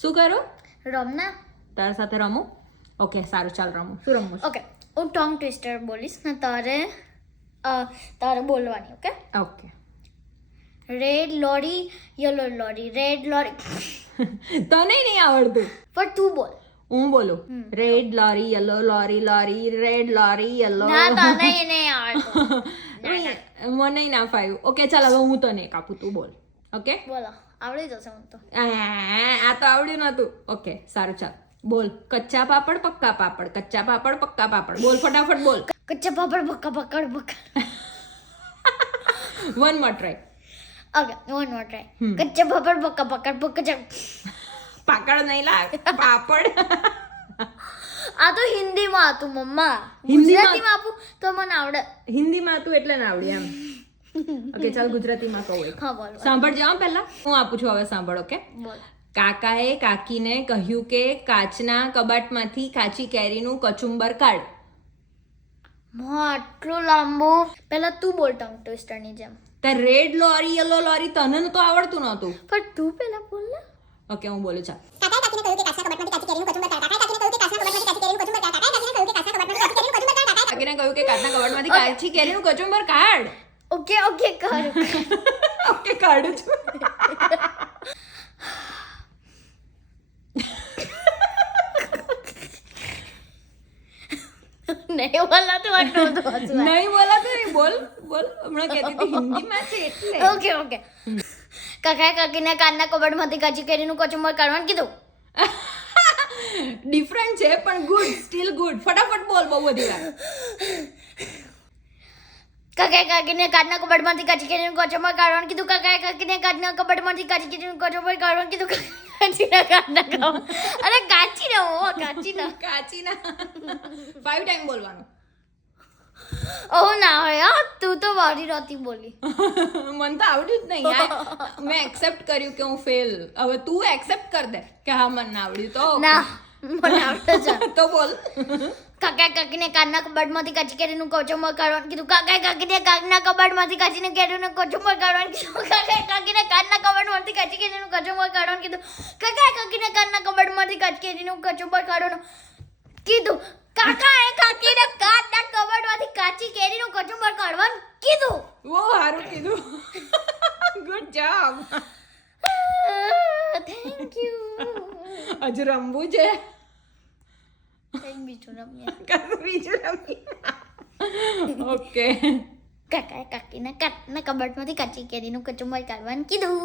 શું કરું? રમના. તારા સાથે રમું? ઓકે સારું, ચાલ રમું. શું રમવું? ઓકે, હું ટોંગ ટ્વિસ્ટર બોલીશ ને તારે બોલવાની. Okay okay. રેડ લોરી, યલો લોરી, રેડ લોરી. તને નહીં આવડતું. પણ તું બોલ. હું બોલું. રેડ લોરી, યલો લોરી, લોરી, રેડ લોરી, યલો. ના તને નહીં આવડતું. મને ના ફાવ્યું. ઓકે ચાલ, હવે હું તને એક આપું, તું બોલ. ઓકે, બોલો, આવડી જશે હું તો. આ તો આવડ્યું નતું. ઓકે સારું, ચાલ બોલ. કચ્ચા પાપડ પક્કા પાપડ, કચ્ચા પાપડ પક્કા પાપડ. બોલ ફટાફટ બોલ. કચ્ચા પાપડ બક્કા પકડ બક્કા. One more try. Okay, one more try. કચ્ચા પાપડ બક્કા પકડ બક્કા. પાકડ નહીં લાગ, પાપડ. આ તો હિન્દીમાં હતું મમ્મા. હિન્દીમાં? ગુજરાતીમાં આપું તો મને આવડે. હિન્દીમાં તું એટલે ના આવડી એમ. ઓકે ચાલ, ગુજરાતીમાં કહું એક. હા બોલ. સાંભળજો હા પહેલા. હું આપું છું, હવે સાંભળ. ઓકે. બોલ. કાકાએ કાકીને કહ્યું કે કાચના કબાટમાંથી કાચી કેરીનું કચુંબર કાઢ. આટલું લાંબુ. પહેલા તું બોલ ટંગ ટ્વિસ્ટરની જેમ. તે રેડ લોરી, યલો લોરી તને તો આવડતું નહોતું. પણ તું પહેલા બોલ ને. ઓકે હું બોલું. ચાલ. કાકીને કહ્યું કે કાચના કબાટમાંથી કાચી કેરીનું કચુંબર કાઢ. ઓકે ઓકે કર. ઓકે કાઢું છું. નહીં બોલાતું આટલું તો હસવું. નહીં બોલાતું નહીં. બોલ બોલ. હમણાં કહેતી હતી હિન્દીમાં છે એટલે. Okay okay. કાકાએ કાકીને કાનના કબાટમાંથી કાચી કેરીનું કચુંબર કાઢવાનું કીધું. ડિફરન્ટ છે પણ ગુડ, સ્ટીલ ગુડ. ફટાફટ બોલ, બહુ બધી વાર. કાકાએ કાકીને કાચના કબાટમાંથી કાચી કેરીનું કચુંબર કાઢવાનું કીધું. કાકાએ કાકીને કાચના કબાટમાંથી કાચી કેરીનું કચુંબર કાઢવાનું કીધું. કાચીના કાચના કબાટ. અરે કાચીના હો, કાચીના. કાચીના 5 ટાઈમ બોલવાનું. ઓ ના હોય હા, તું તો મારી રાતી બોલી. મને તો આવડ્યું જ નહીં યાર. મેં એક્સેપ્ટ કર્યું કે હું ફેલ. હવે તું એક્સેપ્ટ કર દે કે હા મને ના આવડ્યું તો. ના મને આવડે છે. તો બોલ. કાકાએ કાકીને કાનના કબાટમાંથી કાચી કેરીનું કચુંબર કાઢવાનું કીધું. કાકાએ કાકીને કાનના કબાટમાંથી કાચી કેરીનું કચુંબર કાઢવાનું કીધું. કાકાએ કાકીને કાનના કબાટમાંથી કાચી કેરીનું કચુંબર કાઢવાનું કીધું. કાકાએ કાકીને કાનના કબાટમાંથી કાચી કેરીનું કચુંબર કાઢવાનું કીધું. કાકાએ કાકીને કાનના કબાટમાંથી કાચી કેરીનું કચુંબર કાઢવાનું કીધું. બહુ સારું કીધું. Good job. Thank you. હજુ રમવું છે. બીજું રમીએ. બીજું રમી. ઓકે. કાકાએ કાકીને કાનના કબાટમાંથી કાચી કેરીનું કચુંબર કાઢવાનું કીધું.